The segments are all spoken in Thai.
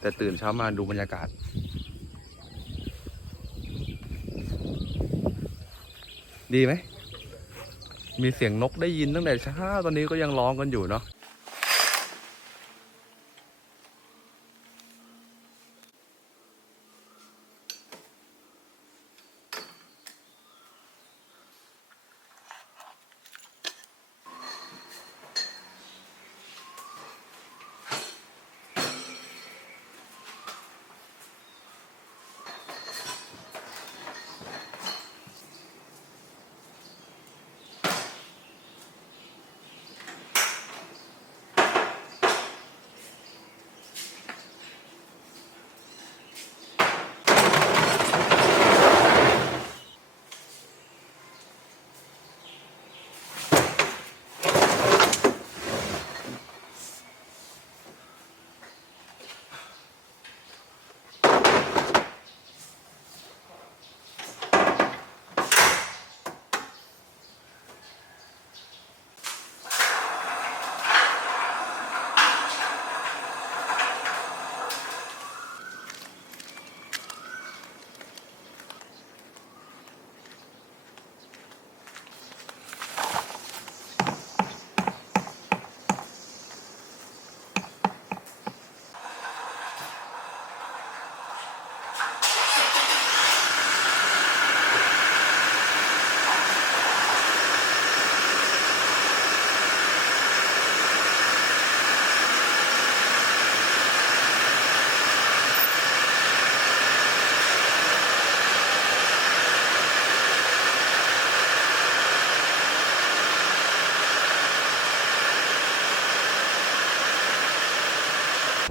แต่ตื่นเช้ามาดูบรรยากาศดีไหมมีเสียงนกได้ยินตั้งแต่เช้าตอนนี้ก็ยังร้องกันอยู่เนาะ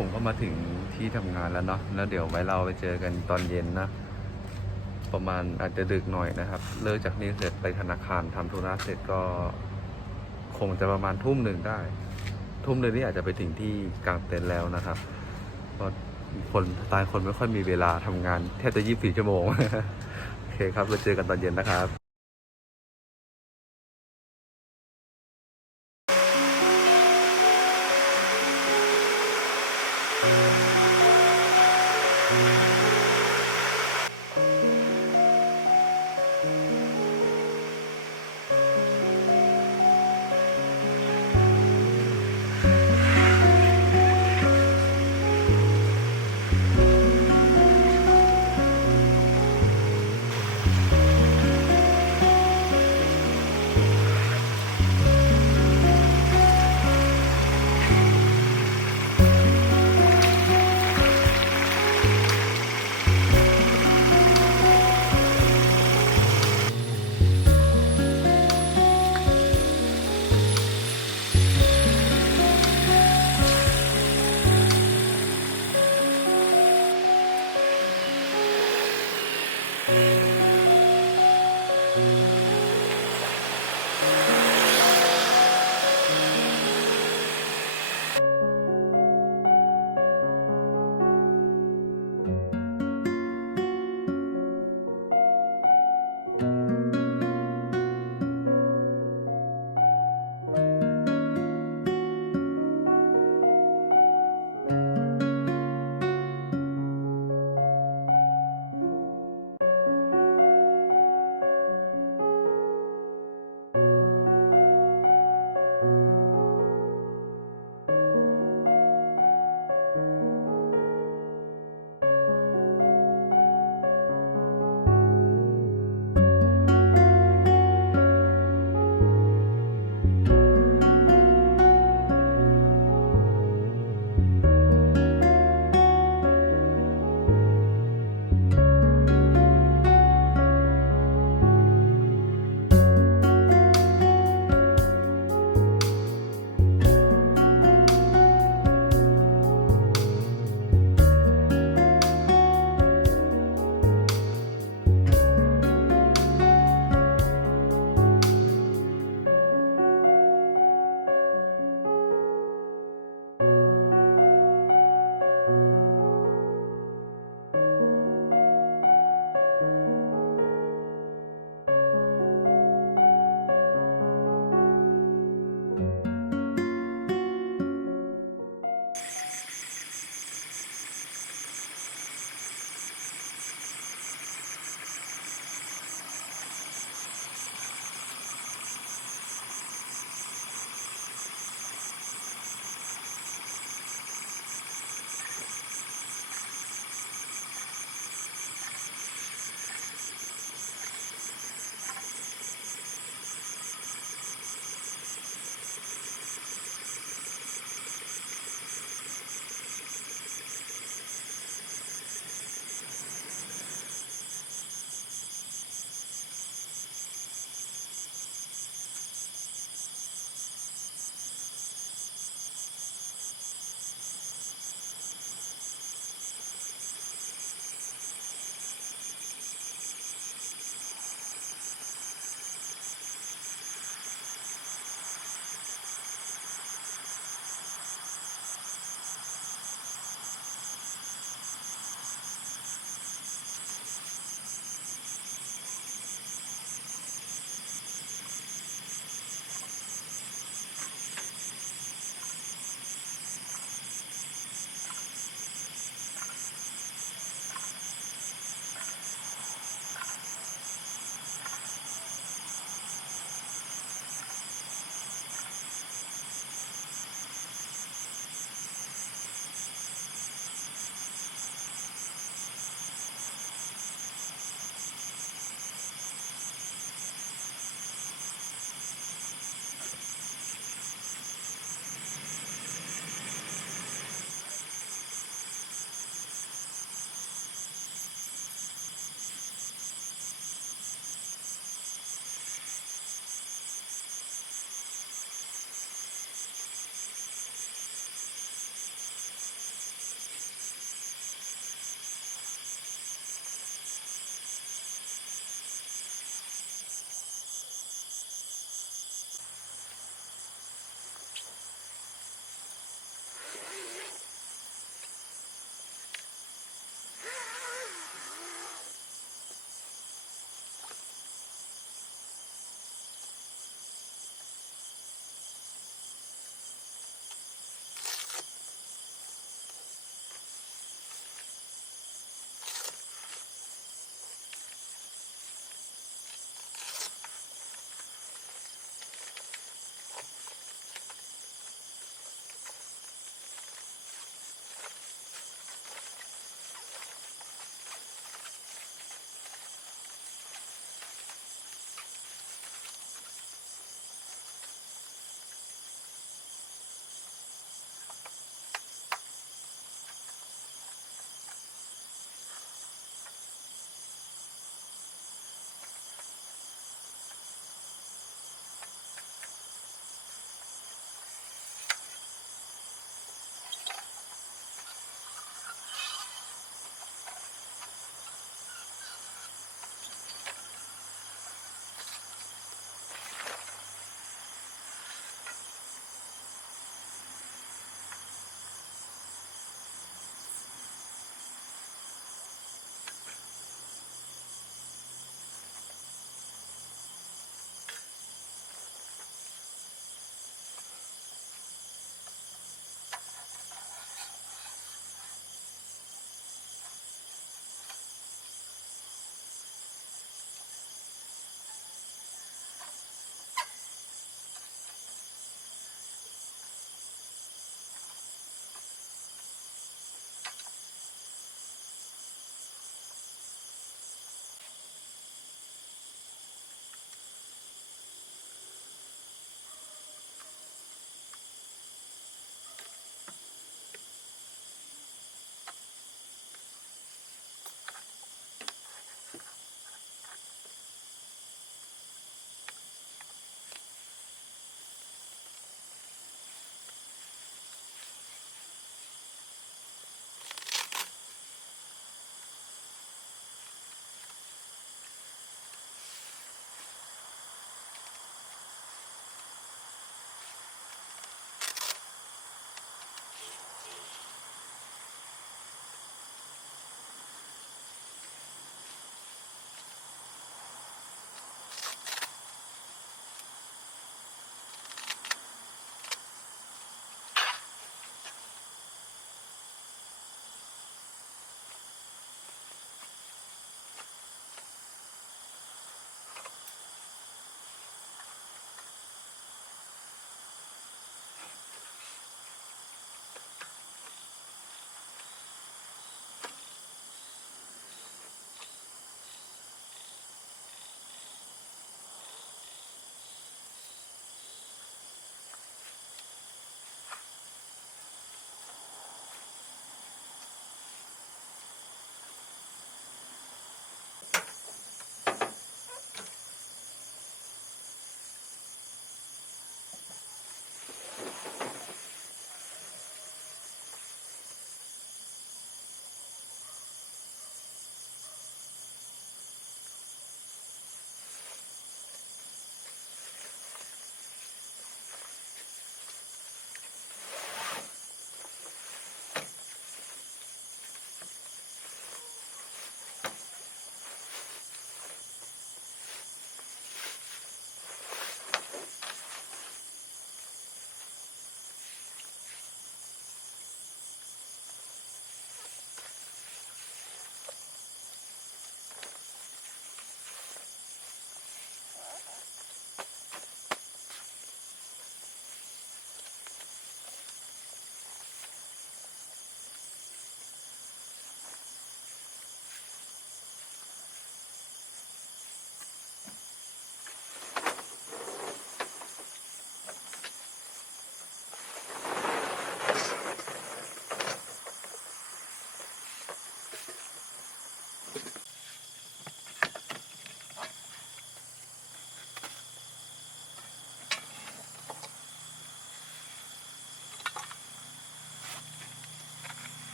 ผมก็มาถึงที่ทำงานแล้วเนาะแล้วเดี๋ยวไว้เราไปเจอกันตอนเย็นนะประมาณอาจจะดึกหน่อยนะครับเลิกจากนี้เสร็จไปธนาคารทำธุระเสร็จก็คงจะประมาณทุ่มหนึ่งได้ทุ่มหนึ่งนี่อาจจะไปถึงที่กลางเต็นท์แล้วนะครับเพราะคนตายคนไม่ค่อยมีเวลาทำงานแทบจะ24 ชั่วโมง โอเคครับเราเจอกันตอนเย็นนะครับ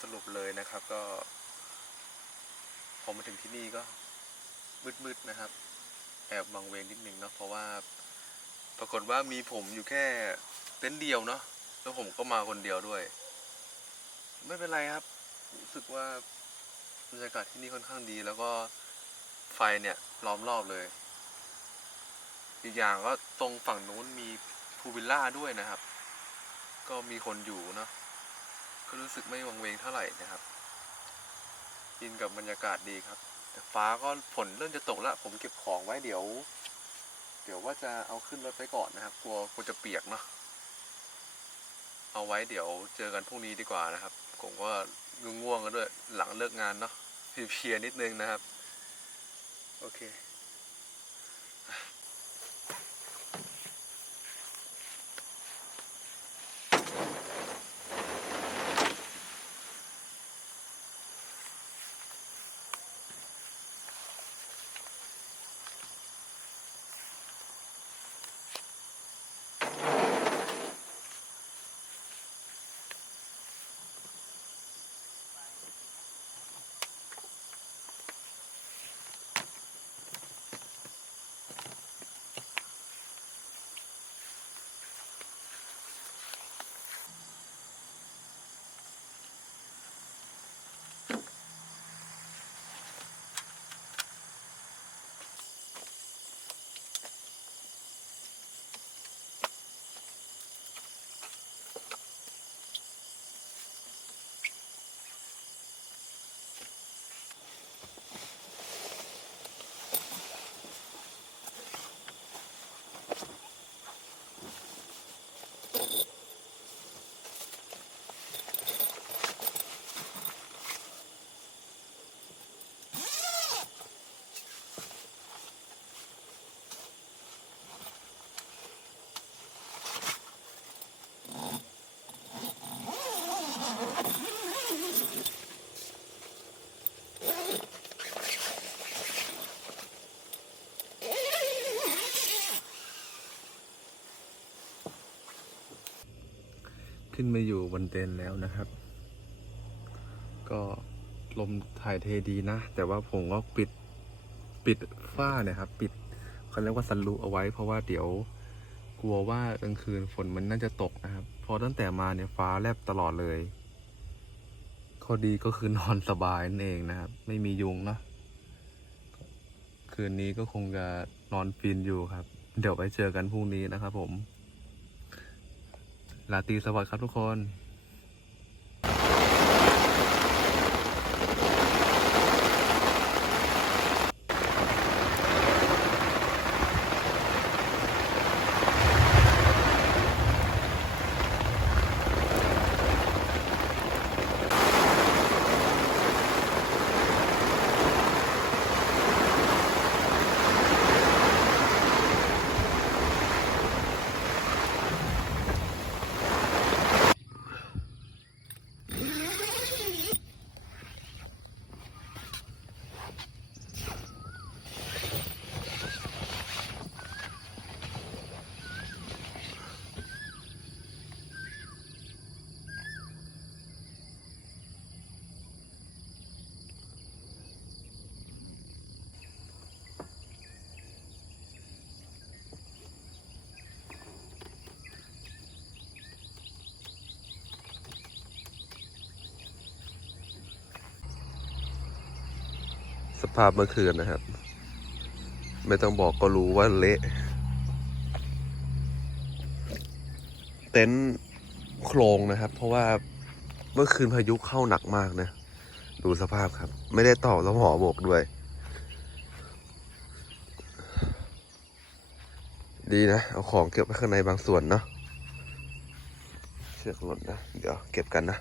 สรุปเลยนะครับก็พอมาถึงที่นี่ก็มืดๆนะครับแอบวังเวงนิดนึงเนาะเพราะว่าปรากฏว่ามีผมอยู่แค่เต็นท์เดียวเนาะแล้วผมก็มาคนเดียวด้วยไม่เป็นไรครับรู้สึกว่าบรรยากาศที่นี่ค่อนข้างดี แล้วก็ไฟเนี่ยล้อมรอบเลยอีกอย่างก็ตรงฝั่งนู้นมีพูลวิลล่าด้วยนะครับก็มีคนอยู่เนาะก็รู้สึกไม่วังเวงเท่าไหร่นะครับกินกับบรรยากาศดีครับแต่ฟ้าก็ฝนเริ่มจะตกแล้วผมเก็บของไว้เดี๋ยวว่าจะเอาขึ้นรถไปก่อนนะครับกลัวจะเปียกเนาะเอาไว้เดี๋ยวเจอกันพรุ่งนี้ดีกว่านะครับผมก็ง่วงๆกันด้วยหลังเลิกงานเนาะเพลียๆนิดนึงนะครับโอเคขึ้นมาอยู่บนเต็นท์แล้วนะครับ ก็ลมถ่ายเทดีนะแต่ว่าผมก็ปิดฝ้าเนี่ยครับปิดเขาเรียกว่าซันรูฟเอาไว้เพราะว่าเดี๋ยวกลัวว่ากลางคืนฝนมันน่าจะตกนะครับพอตั้งแต่มาเนี่ยฟ้าแลบตลอดเลยข้อดีก็คือนอนสบายนั่นเองนะครับไม่มียุงเนาะคืนนี้ก็คงจะนอนฟินอยู่ครับเดี๋ยวไปเจอกันพรุ่งนี้นะครับผมราตรีสวัสดิ์ครับทุกคนสภาพเมื่อคืนนะครับไม่ต้องบอกก็รู้ว่าเละเต็นท์โครงนะครับเพราะว่าเมื่อคืนพายุเข้าหนักมากนะดูสภาพครับไม่ได้ต่อแล้วหอโบกด้วยดีนะเอาของเก็บไว้ข้างในบางส่วนเนาะเชือกหล่นนะเดี๋ยวเก็บกันนะ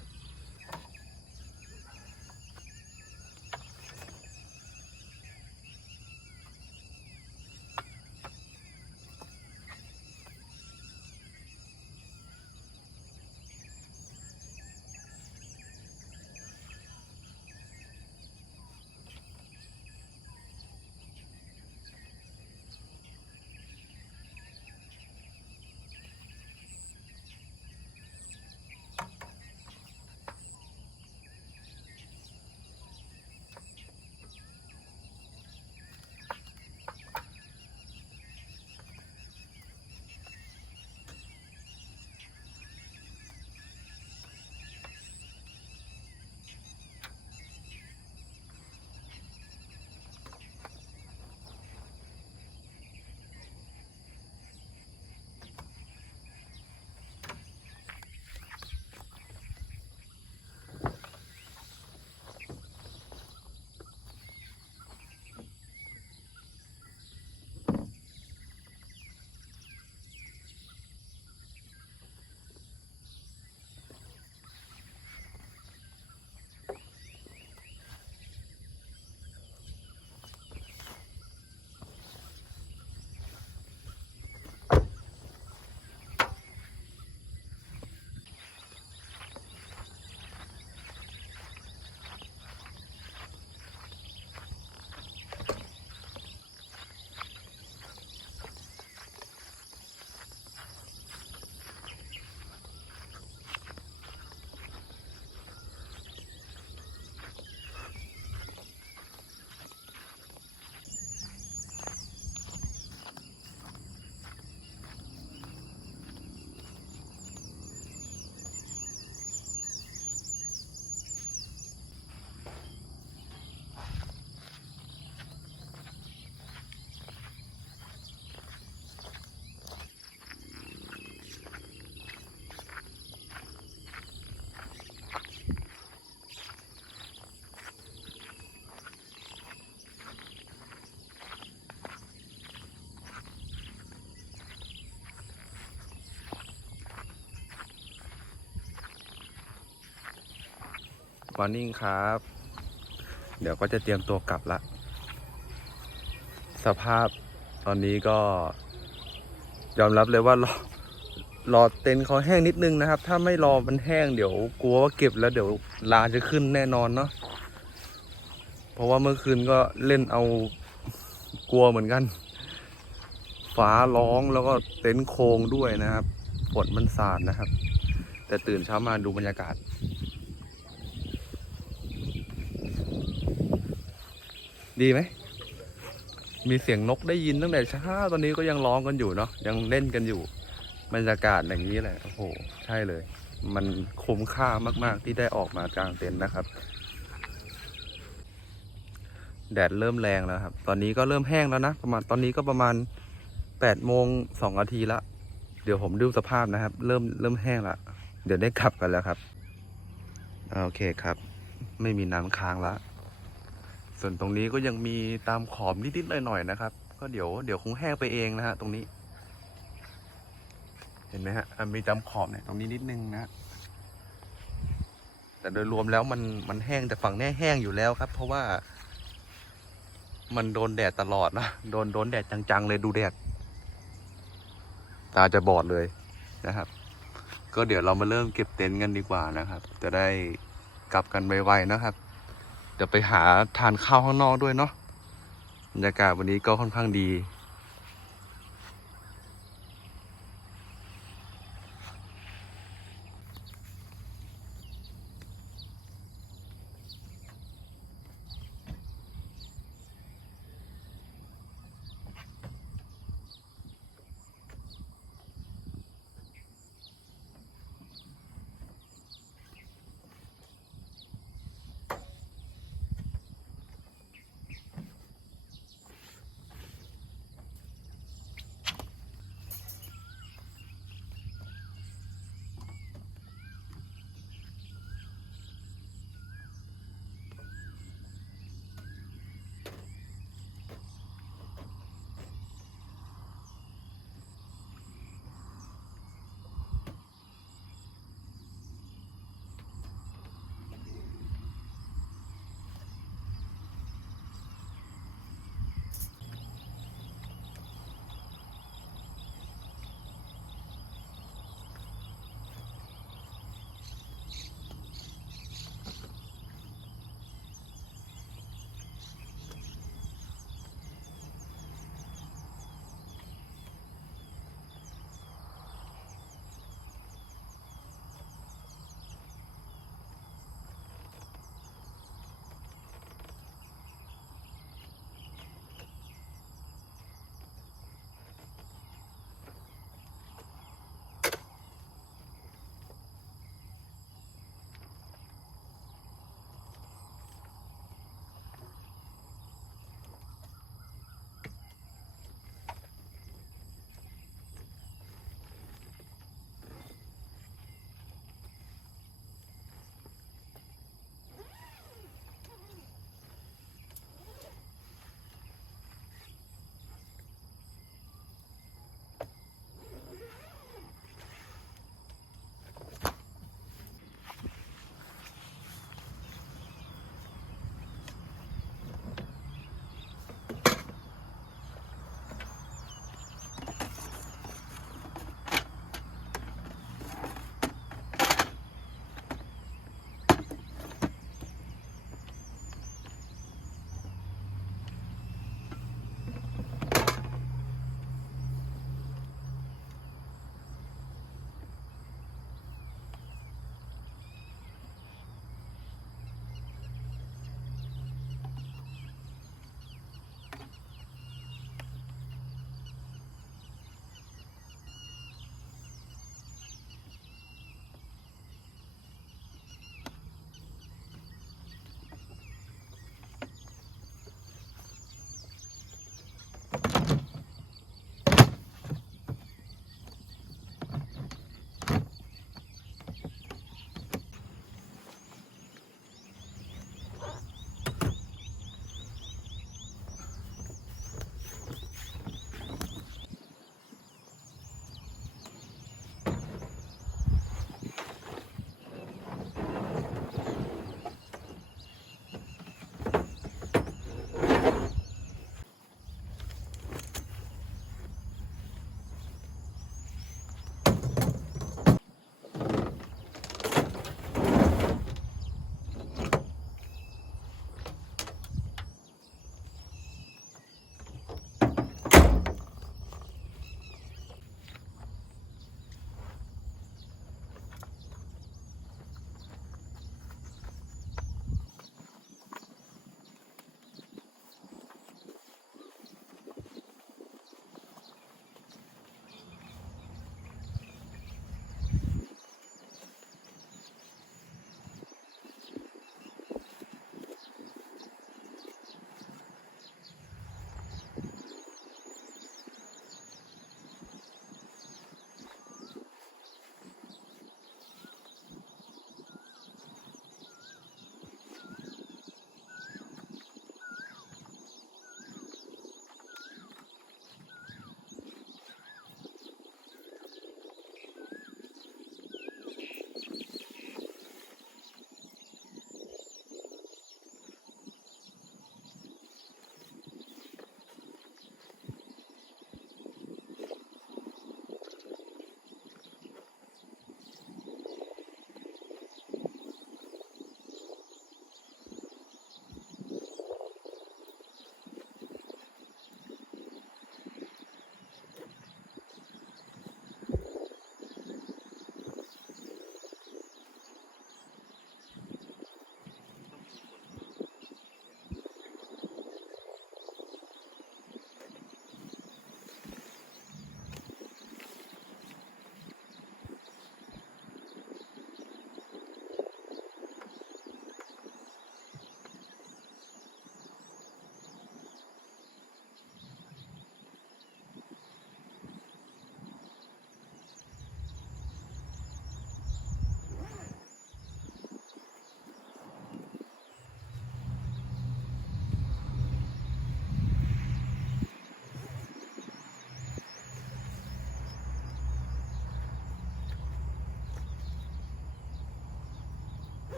มอร์นิ่งครับ เดี๋ยวก็จะเตรียมตัวกลับละสภาพตอนนี้ก็ยอมรับเลยว่ารอเต็นท์เขาแห้งนิดนึงนะครับ ถ้าไม่รอมันแห้งเดี๋ยวกลัวว่าเก็บแล้วเดี๋ยวลาจะขึ้นแน่นอนเนาะเพราะว่าเมื่อคืนก็เล่นเอากลัวเหมือนกันฟ้าร้องแล้วก็เต็นท์โค้งด้วยนะครับฝนมันสาดนะครับ แต่ตื่นเช้ามาดูบรรยากาศดีไหมมีเสียงนกได้ยินตั้งแต่เช้าตอนนี้ก็ยังร้องกันอยู่เนาะยังเล่นกันอยู่บรรยากาศอย่างนี้แหละโอ้โหใช่เลยมันคุ้มค่ามากๆที่ได้ออกมากางเต็นท์นะครับแดดเริ่มแรงแล้วครับตอนนี้ก็เริ่มแห้งแล้วนะประมาณตอนนี้ก็ประมาณ8:02 นาทีละเดี๋ยวผมดูสภาพนะครับเริ่มแห้งละเดี๋ยวได้กลับกันแล้วครับโอเคครับไม่มีน้ำค้างละส่วนตรงนี้ก็ยังมีตามขอบนิดๆหน่อยๆนะครับก็เดี๋ยวคงแห้งไปเองนะฮะตรงนี้เห็นไหมฮะมีตามขอบเนี่ยตรงนี้นิดนึงนะแต่โดยรวมแล้วมันแห้งแต่ฝั่งนี้แห้งอยู่แล้วครับเพราะว่ามันโดนแดดตลอดนะโดนแดดจังๆเลยดูแดดตาจะบอดเลยนะครับก็เดี๋ยวเรามาเริ่มเก็บเต็นท์กันดีกว่านะครับจะได้กลับกันไวๆนะครับเดี๋ยวไปหาทานข้าวข้างนอกด้วยเนาะบรรยากาศวันนี้ก็ค่อนข้างดี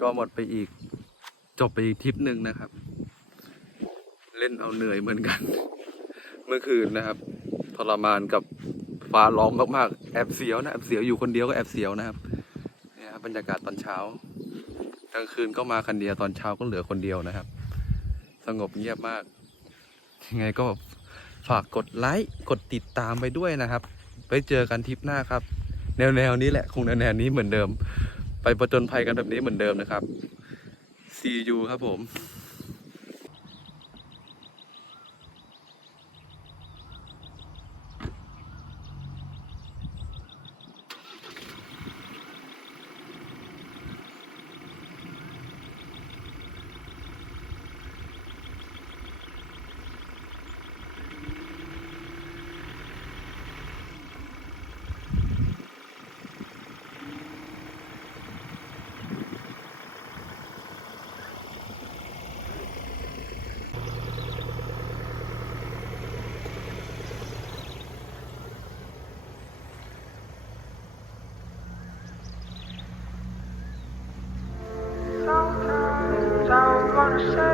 ก็หมดไปอีกจบไปอีกทริปหนึ่งนะครับ เล่นเอาเหนื่อยเหมือนกัน เมื่อคืนนะครับทรมานกับฟ้าร้องมากๆแอบเสียวนะแอบเสียวอยู่คนเดียวก็แอบเสียวนะครับเนี่ยครับบรรยากาศตอนเช้ากลางคืนก็มาคันเดียวตอนเช้าก็เหลือคนเดียวนะครับ สงบเงียบมากยังไงก็ฝากกดไลค์กดติดตามไปด้วยนะครับไปเจอกันทริปหน้าครับ แนวนี้แหละคงแนวนี้เหมือนเดิม ไปประจนภัยกันแบบนี้เหมือนเดิมนะครับ See you ครับผม Sometimes I wanna say